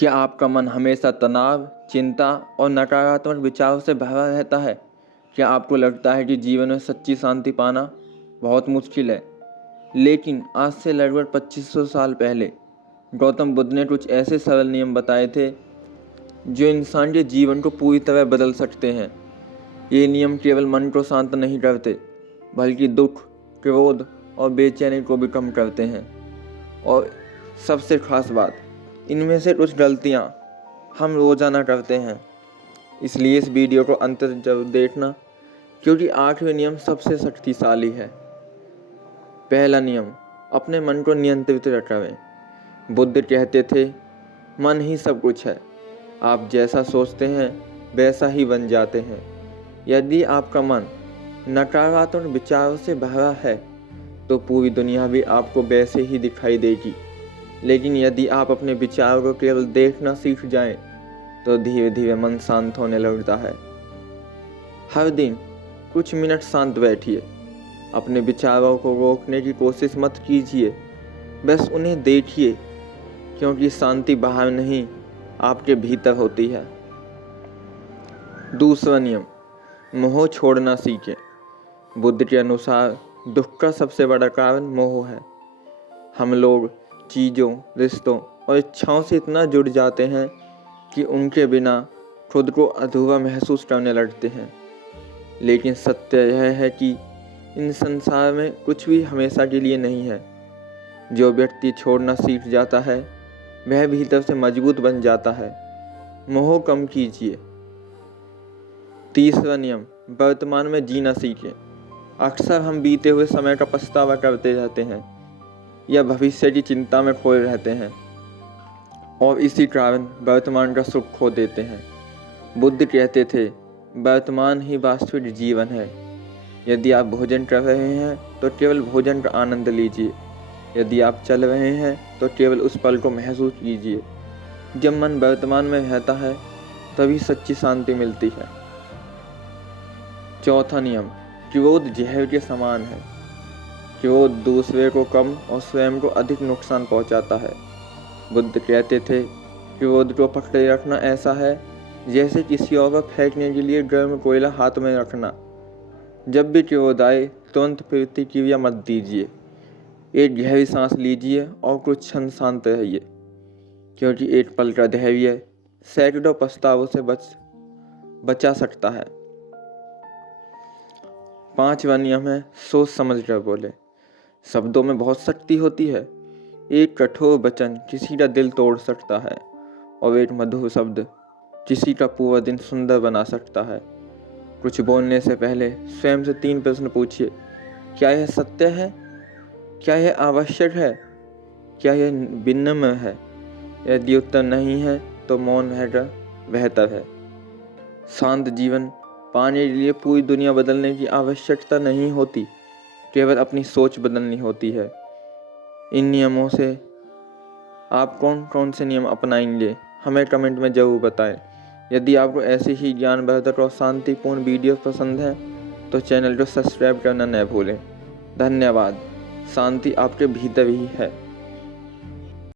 क्या आपका मन हमेशा तनाव, चिंता और नकारात्मक विचारों से भरा रहता है? क्या आपको लगता है कि जीवन में सच्ची शांति पाना बहुत मुश्किल है? लेकिन आज से लगभग 2500 साल पहले गौतम बुद्ध ने कुछ ऐसे सरल नियम बताए थे जो इंसान के जीवन को पूरी तरह बदल सकते हैं। ये नियम केवल मन को शांत नहीं करते, बल्कि दुख, क्रोध और बेचैनी को भी कम करते हैं। और सबसे खास बात, इनमें से कुछ गलतियाँ हम रोज़ाना करते हैं। इसलिए इस वीडियो को अंत तक जरूर देखना, क्योंकि आखिरी नियम सबसे शक्तिशाली है। पहला नियम, अपने मन को नियंत्रित रखें। बुद्ध कहते थे, मन ही सब कुछ है। आप जैसा सोचते हैं वैसा ही बन जाते हैं। यदि आपका मन नकारात्मक विचारों से भरा है तो पूरी दुनिया भी आपको वैसे ही दिखाई देगी। लेकिन यदि आप अपने विचारों को केवल देखना सीख जाएं, तो धीरे धीरे मन शांत होने लगता है। हर दिन कुछ मिनट शांत बैठिए। अपने विचारों को रोकने की कोशिश मत कीजिए, बस उन्हें देखिए, क्योंकि शांति बाहर नहीं, आपके भीतर होती है। दूसरा नियम, मोह छोड़ना सीखें। बुद्ध के अनुसार दुख का सबसे बड़ा कारण मोह है। हम लोग चीज़ों, रिश्तों और इच्छाओं से इतना जुड़ जाते हैं कि उनके बिना खुद को अधूरा महसूस करने लगते हैं। लेकिन सत्य यह है कि इन संसार में कुछ भी हमेशा के लिए नहीं है। जो व्यक्ति छोड़ना सीख जाता है वह भीतर से मजबूत बन जाता है। मोह कम कीजिए। तीसरा नियम, वर्तमान में जीना सीखें। अक्सर हम बीते हुए समय का पछतावा करते रहते हैं या भविष्य की चिंता में खोए रहते हैं, और इसी कारण वर्तमान का सुख खो देते हैं। बुद्ध कहते थे, वर्तमान ही वास्तविक जीवन है। यदि आप भोजन कर रहे हैं तो केवल भोजन का आनंद लीजिए। यदि आप चल रहे हैं तो केवल उस पल को महसूस कीजिए। जब मन वर्तमान में रहता है तभी सच्ची शांति मिलती है। चौथा नियम, क्रोध जहर के समान है। क्रोध दूसरे को कम और स्वयं को अधिक नुकसान पहुंचाता है। बुद्ध कहते थे, क्रोध को पकड़े रखना ऐसा है जैसे किसी और पर फेंकने के लिए गर्म कोयला हाथ में रखना। जब भी क्रोध आए तुरंत प्रतिक्रिया मत दीजिए। एक गहरी सांस लीजिए और कुछ क्षण शांत रहिए, क्योंकि एक पल का धैर्य सैकड़ों पछतावों से बचा सकता है। पांचवा नियम है, सोच समझ कर बोले। शब्दों में बहुत शक्ति होती है। एक कठोर वचन किसी का दिल तोड़ सकता है और एक मधुर शब्द किसी का पूरा दिन सुंदर बना सकता है। कुछ बोलने से पहले स्वयं से 3 प्रश्न पूछिए। क्या यह सत्य है? क्या यह आवश्यक है? क्या यह विनम्र है? यदि उत्तर नहीं है तो मौन रहना बेहतर है। शांत जीवन पाने के लिए पूरी दुनिया बदलने की आवश्यकता नहीं होती, केवल अपनी सोच बदलनी होती है। इन नियमों से आप कौन कौन से नियम अपनाएंगे, हमें कमेंट में ज़रूर बताएं। यदि आपको ऐसी ही ज्ञानवर्धक और शांतिपूर्ण वीडियो पसंद है तो चैनल को सब्सक्राइब करना न भूलें। धन्यवाद। शांति आपके भीतर ही है।